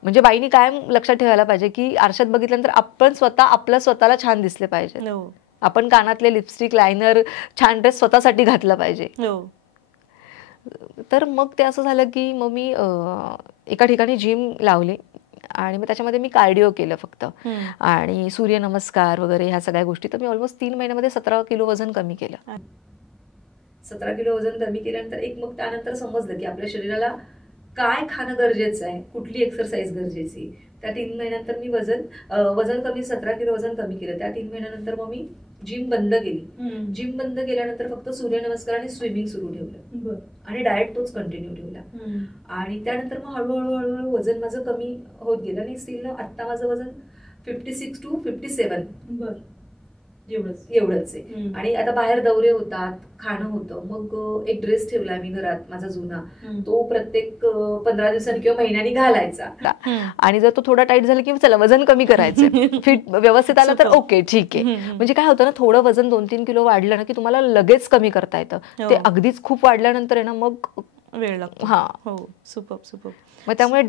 म्हणजे बाईनी कायम लक्षात ठेवायला पाहिजे की आरशात बघितल्यानंतर आपण आपल्या स्वतःला छान दिसले पाहिजे. आपण कानातले लिपस्टिक, लायनर, छान ड्रेस स्वतःसाठी घातला पाहिजे. तर मग ते असं झालं की मग मी एका ठिकाणी जिम लावली आणि मग त्याच्यामध्ये मी कार्डिओ केलं फक्त, आणि सूर्यनमस्कार वगैरे ह्या सगळ्या गोष्टी. तर मी ऑलमोस्ट 3 महिन्यामध्ये 17 किलो वजन कमी केलं. 17 किलो वजन कमी केल्यानंतर मग त्यानंतर समजलं की आपल्या शरीराला काय खाणं गरजेचं आहे, कुठली एक्सरसाइज गरजेची. त्या 3 महिन्यानंतर मी वजन कमी, 17 किलो वजन कमी केलं. त्या 3 महिन्यानंतर मग मी जिम बंद केली. जिम बंद केल्यानंतर फक्त सूर्यनमस्कार आणि स्विमिंग सुरू ठेवलं आणि डाएट तोच कंटिन्यू ठेवला. आणि त्यानंतर मग हळूहळू वजन माझं कमी होत गेलं आणि स्टील आता माझं वजन 56 to 57 एवढंच आहे. आणि आता बाहेर दौरे होतात, खाणं होतं, मग एक ड्रेस ठेवला मी घरात माझा जुना, तो प्रत्येक 15 दिवसांनी किंवा महिन्यानी घालायचा. आणि जर तो थोडा टाईट झाला की चला वजन कमी करायचं, फिट व्यवस्थित आलं तर ओके ठीक आहे. म्हणजे काय होतं ना, थोडं वजन 2-3 किलो वाढलं ना की तुम्हाला लगेच कमी करता येतं. ते अगदीच खूप वाढल्यानंतर आहे ना मग वेळ लागतो. हा, हो, सुपर. मग त्यामुळे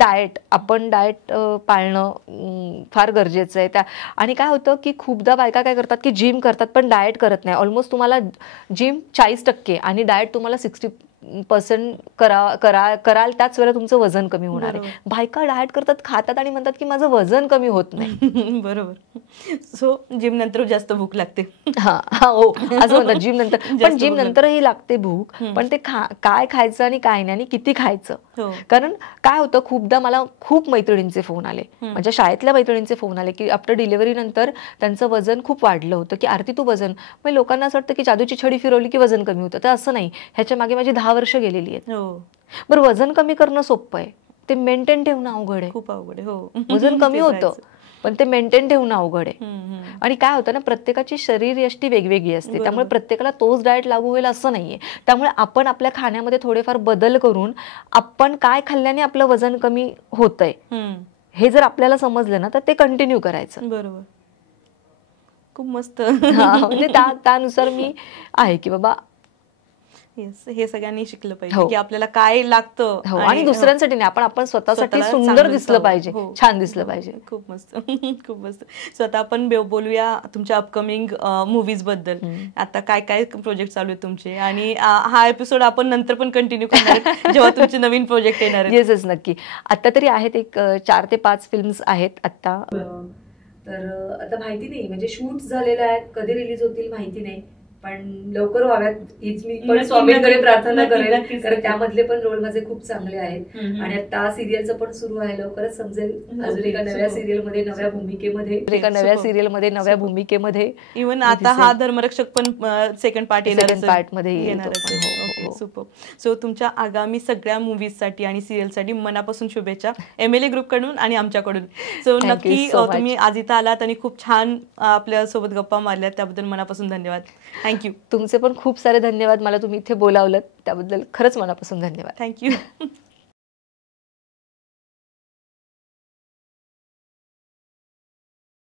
आपण डाएट पाळणं फार गरजेचं आहे. आणि काय होतं की खूपदा बायका काय करतात की जिम करतात पण डाएट करत नाही. ऑलमोस्ट तुम्हाला जिम 40% आणि डाएट तुम्हाला 60% कराल, त्याच वेळेला तुमचं वजन कमी होणार आहे. बायका डाएट करतात, खातात आणि म्हणतात की माझं वजन कमी होत नाही. बरोबर. सो जिम नंतर जास्त भूक लागते. हो, असं म्हणतात जिम नंतर. पण जिम नंतरही लागते भूक, पण ते काय खायचं आणि काय नाही आणि किती खायचं. कारण काय होतं, खूपदा मला खूप मैत्रिणींचे फोन आले, माझ्या शाळेतल्या मैत्रिणींचे फोन आले की आफ्टर डिलिव्हरी नंतर त्यांचं वजन खूप वाढलं होतं, की आरती तू वजन. मग लोकांना असं वाटतं की जादूची छडी फिरवली की वजन कमी होतं. तर असं नाही, ह्याच्या मागे माझी 10 वर्ष गेलेली आहेत. बरं, वजन कमी करणं सोपं आहे, ते मेंटेन ठेवणं अवघड आहे. खूप अवघड आहे. हो, वजन कमी होतं पण ते मेंटेन ठेवणं अवघड आहे. आणि काय होतं ना, प्रत्येकाची शरीरयष्टी वेगवेगळी असते, त्यामुळे प्रत्येकाला तोच डाएट लागू होईल असं नाहीये. त्यामुळे आपण आपल्या खाण्यामध्ये थोडेफार बदल करून आपण काय खाल्ल्याने आपलं वजन कमी होतंय हे जर आपल्याला समजलं ना तर ते कंटिन्यू करायचं. बरोबर, खूप मस्त. म्हणजे त्यानुसार मी आहे की बाबा हे सगळ्यांनी शिकलं पाहिजे की आपल्याला काय लागतं. आणि दुसऱ्यांसाठी नाही, आपण स्वतःसाठी सुंदर दिसलं पाहिजे, छान दिसलं पाहिजे. खूप मस्त, खूप मस्त. सो आता आपण बोलूया तुमच्या अपकमिंग मूवीज बद्दल. आता काय काय प्रोजेक्ट चालू आहेत तुमचे, आणि हा एपिसोड आपण नंतर पण कंटिन्यू करणार जेव्हा तुमचे नवीन प्रोजेक्ट येणार आहेत. येस, नक्की. आता तरी आहेत एक 4 ते 5 फिल्म्स आहेत आता. तर आता माहिती नाही, म्हणजे शूट झालेलं आहे, कधी रिलीज होतील माहिती नाही. पण लवकर व्हाव्यात हीच मी पण स्वामींकडे प्रार्थना करेन, कारण त्यामधले पण रोल माझे खूप चांगले आहेत. आणि आता सिरियलचं पण सुरू आहे, लवकरच समजेल अजून एका नव्या सिरियलमध्ये नव्या भूमिकेमध्ये नव्या भूमिकेमध्ये. इव्हन आता हा धर्मरक्षक पण सेकंड पार्ट येणार. सुपर. सो तुमच्या आगामी सगळ्या मूवीजसाठी आणि सिरियलसाठी मनापासून शुभेच्छा MLA ग्रुपकडून आणि आमच्याकडून. सो नक्की तुम्ही आज इथं आलात आणि खूप छान आपल्या सोबत गप्पा मारल्यात, त्याबद्दल मनापासून धन्यवाद. थँक्यू. तुमचे पण खूप सारे धन्यवाद, मला तुम्ही इथे बोलावलं त्याबद्दल खरंच मनापासून धन्यवाद. थँक्यू.